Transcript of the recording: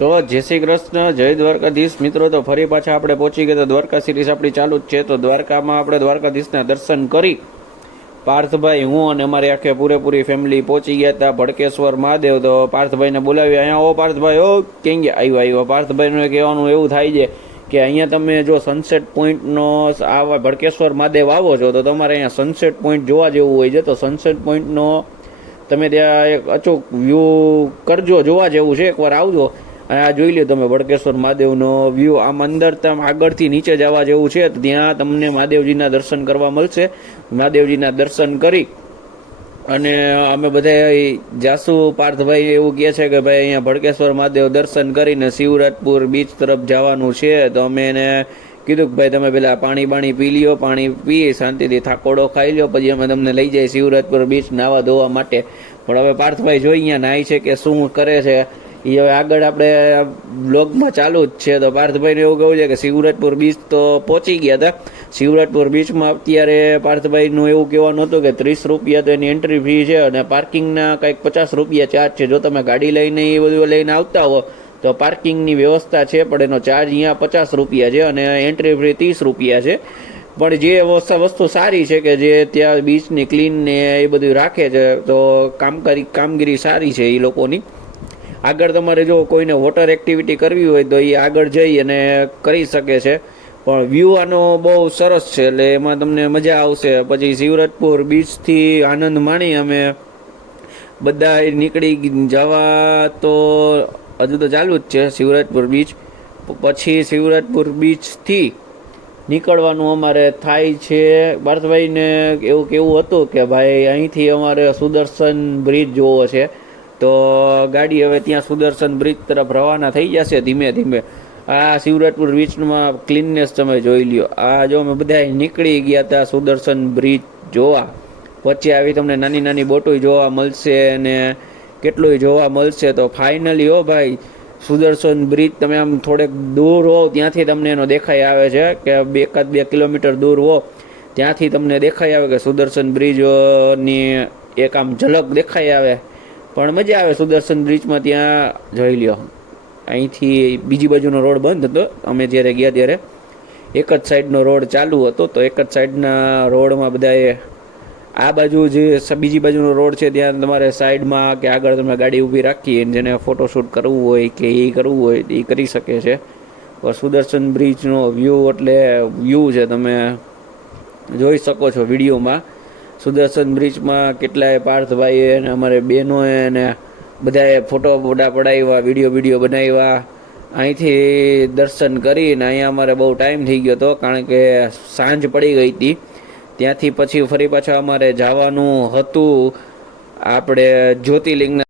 તો જય શ્રી કૃષ્ણ, જય દ્વારકાધીશ મિત્રો। તો ફરી પાછા આપણે પહોંચી ગયા। તો દ્વારકા સિરીઝ આપણી ચાલુ જ છે। તો દ્વારકામાં આપણે દ્વારકાધીશના દર્શન કરી પાર્થભાઈ, હું અને અમારી આખે પૂરેપૂરી ફેમિલી પહોંચી ગયા હતા ભડકેશ્વર મહાદેવ। તો પાર્થભાઈને બોલાવ્યા અહીંયા। ઓ પાર્થભાઈ, ઓ કેમ ગયા? આવ્યા પાર્થભાઈનું કહેવાનું એવું થાય છે કે અહીંયા તમે જો સનસેટ પોઈન્ટનો આવા ભડકેશ્વર મહાદેવ આવો છો તો તમારે અહીંયા સનસેટ પોઈન્ટ જોવા જેવું હોય છે। તો સનસેટ પોઈન્ટનો તમે ત્યાં એક અચૂક વ્યૂ કરજો, જોવા જેવું છે, એકવાર આવજો। અને આ જોઈ લો તમે ભડકેશ્વર મહાદેવનો વ્યૂ। આમ અંદર તમે આગળથી નીચે જવા જેવું છે, ત્યાં તમને મહાદેવજીના દર્શન કરવા મળશે। મહાદેવજીના દર્શન કરી અને અમે બધા જાસુ। પાર્થભાઈ એવું કહે છે કે ભાઈ અહીંયા ભડકેશ્વર મહાદેવ દર્શન કરીને શિવરાજપુર બીચ તરફ જવાનું છે। તો અમે એને કીધું કે ભાઈ તમે પેલા પાણી પી લ્યો, પાણી પી શાંતિથી થાકોડો ખાઈ લો, પછી અમે તમને લઈ જઈએ શિવરાજપુર બીચ નાવા ધોવા માટે। પણ હવે પાર્થભાઈ જોઈ અહીંયા નાય છે કે શું કરે છે એ હવે આગળ આપણે બ્લોગમાં ચાલુ જ છે। તો પાર્થભાઈને એવું કહું છે કે શિવરાજપુર બીચ તો પહોંચી ગયા હતા। શિવરાજપુર બીચમાં અત્યારે પાર્થભાઈનું એવું કહેવાનું હતું કે 30 રૂપિયા તો એની એન્ટ્રી ફી છે અને પાર્કિંગના કંઈક 50 રૂપિયા ચાર્જ છે। જો તમે ગાડી લઈને એ બધું લઈને આવતા હો તો પાર્કિંગની વ્યવસ્થા છે, પણ એનો ચાર્જ અહીંયા 50 રૂપિયા છે અને એન્ટ્રી ફી 30 રૂપિયા છે। પણ જે વસ્તુ સારી છે કે જે ત્યાં બીચની ક્લીન ને એ બધું રાખે છે, તો કામગીરી સારી છે એ લોકોની। આગળ તમારે જો કોઈને વોટર એક્ટિવિટી કરવી હોય તો એ આગળ જઈ અને કરી શકે છે, પણ વ્યૂ આનો બહુ સરસ છે, એટલે એમાં તમને મજા આવશે। પછી શિવરાજપુર બીચથી આનંદ માણી અમે બધા નીકળી જવા। તો હજુ તો ચાલુ જ છે શિવરાજપુર બીચ। પછી શિવરાજપુર બીચથી નીકળવાનું અમારે થાય છે। પાર્થભાઈને એવું કેવું હતું કે ભાઈ અહીંથી અમારે સુદર્શન બ્રિજ જોવો છે, તો ગાડી હવે ત્યાં સુદર્શન બ્રિજ તરફ રવાના થઈ જશે ધીમે ધીમે। આ શિવરાજપુર બીચમાં ક્લીનનેસ તમે જોઈ લ્યો। આ જો અમે બધા નીકળી ગયા હતા સુદર્શન બ્રિજ જોવા। વચ્ચે આવી તમને નાની નાની બોટો જોવા મળશે અને કેટલું જોવા મળશે। તો ફાઇનલી હો ભાઈ, સુદર્શન બ્રિજ તમે આમ થોડેક દૂર હો ત્યાંથી તમને એનો દેખાઈ આવે છે કે 1-2 કિલોમીટર દૂર હો ત્યાંથી તમને દેખાઈ આવે કે સુદર્શન બ્રિજની એક આમ ઝલક દેખાઈ આવે। પણ મજા આવે સુદર્શન બ્રિજમાં। ત્યાં જોઈ લ્યો અહીંથી બીજી બાજુનો રોડ બંધ હતો, અમે જ્યારે ગયા ત્યારે એક જ સાઈડનો રોડ ચાલુ હતો। તો એક જ સાઈડના રોડમાં બધાએ આ બાજુ જે બીજી બાજુનો રોડ છે ત્યાં તમારે સાઈડમાં કે આગળ તમે ગાડી ઊભી રાખી જેને ફોટોશૂટ કરવું હોય કે એ કરવું હોય એ કરી શકે છે। પણ સુદર્શન બ્રિજનો વ્યૂ એટલે વ્યૂ છે, તમે જોઈ શકો છો વિડીયોમાં। સુદર્શન બ્રિજમાં કેટલાય પાર્થભાઈએ અને અમારે બહેનોએ અને બધાએ ફોટો પડાવ્યા, વિડીયો બનાવ્યા। અહીંથી દર્શન કરીને અહીંયા અમારે બહુ ટાઈમ થઈ ગયો હતો, કારણ કે સાંજ પડી ગઈ હતી। ત્યાંથી પછી ફરી પાછા અમારે જવાનું હતું આપણે જ્યોતિર્લિંગના